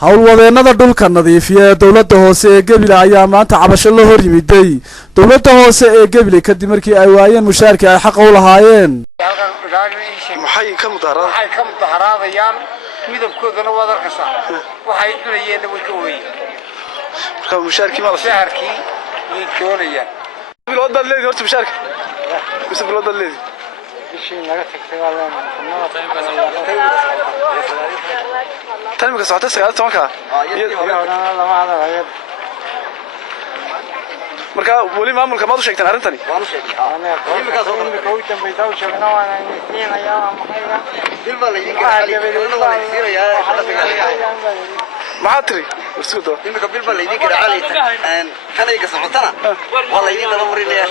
howlwadeenada dhulka nadiifiya ee dawladda hoose ee Gabiley ayaa maanta cabasho la hor yimiday dawladda hoose ee Gabiley kadib markii ay waayeen mushaarkii ay xaq u lahaayeen. maxay ka mudaharaadayaan midabkoodana wada arkaysa waxay cunayeen way ka weeyeen mushaarkii ma la mushaarkii way doonayaan bilood bad leeyahay horta mushaarka mise bilood bad leeyahay bishii naga tagtay تاني مكسر حتى سكالات تمامك. مركا ولي ما ملك ما دوش يكتن عرفتني. ما دوش يكتن. أنا مكسر من كوي تم بيتاو شغلنا وانا نسينا يا محيا. دلوا لي ما عطري. وسودو. إنك بالبال لي ذيك العالي. كان يكسر حتنا. والله يدي ترى مريني يا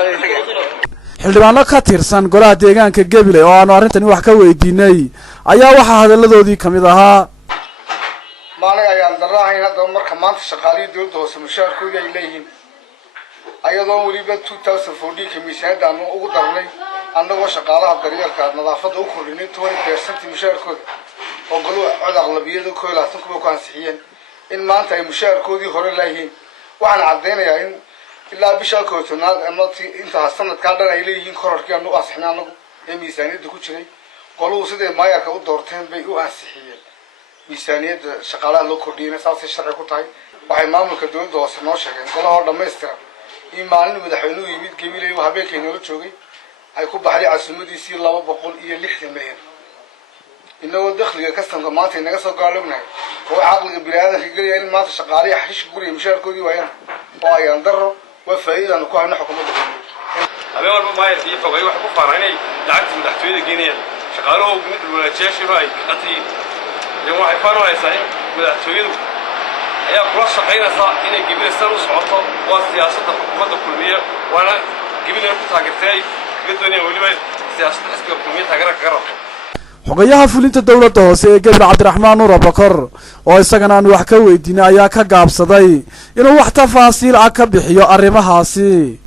xildhibaano ka tirsan golaha deegaanka Gabiley oo aan arintani wax ka weydiinay ayaa waxa hadaladoodii kamid ahaa maalin ayaan daraahayn hadda marka maanta shaqaaliyada dawladda hoose mushaarkooda ay leeyihiin ayadoo waliba 2014 kamiisada aan ugu darnay annagoo shaqaalaha daryeelka nadaafadda u kordhinay 20% mushaarkooda oo golaha cod aqlabiyada ku ilaatan kuwa ku ansixiyeen in maanta ay mushaarkoodii hore leeyihiin waxaan cadeynayaa in ilaa bisha kooxnaad ama inta sanadka dhan ay leeyihiin kororkii aanu ansixnaa anagu ee miisaaniyada ku jiray qoluhu sidee maayarka u doorteen bay u ansixiyeen miisaaniyada shaqaalaha loo kordhiyay saas sharci ku tahay waxay maamulka dawladda hoose noo sheegeen golaha dhameystiran in maalin madaxweynuhu yimid Gabiley oo habeenkii noo joogay ay ku baxday casuumadiisii 260 milyan inagoo dakhliga kastamka maanta inaga soo gaalobnahay oo caqliga bini'aadamka galiya in maanta shaqaalaha xishish guriga mushaarkoodii waayaan oo ayaan daro وفائدة أنو كهنا حكومة الجمهورية. أبي أقول ما يصير فقاي واحد كفار هني دعكت من تحت ويد جينيا شغاله من الولايات شراي قطري يوم واحد فارو هيساي من تحت ويد هي كلاش شقينا صار هنا جبل السر وصعطة وسياسة الحكومة الكلية وأنا جبل كنت هاجرتاي في الدنيا واللي ما سياسة حسب الحكومية هاجرك جرب. xogayaha fulinta dawladda hoose ee Gabiley Cabdiraxmaan Nuur Abakar oo isagana aan wax ka weydiinay ayaa ka gaabsaday inuu wax tafaasiil ah ka bixiyo arrimahaasi.